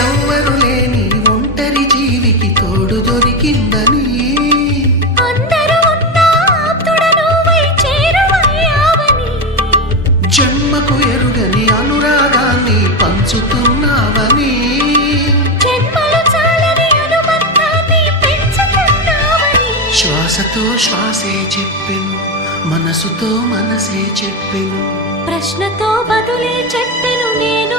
ఎవ్వరు లేని ఒంటరి జీవికి తోడు దొరికిందని అందరూ ఉన్నా ఆప్తుడ నువ్వై చేరువయ్యావని జన్మకు ఎరుగని అనురాగాన్ని పంచుతున్నావని జన్మలు చాలని అనుబంధాన్ని పెంచుతున్నావని శ్వాసతో శ్వాసే చెప్పెను మనసుతో మనసే చెప్పెను ప్రశ్నతో బదులే చెప్పెను నేను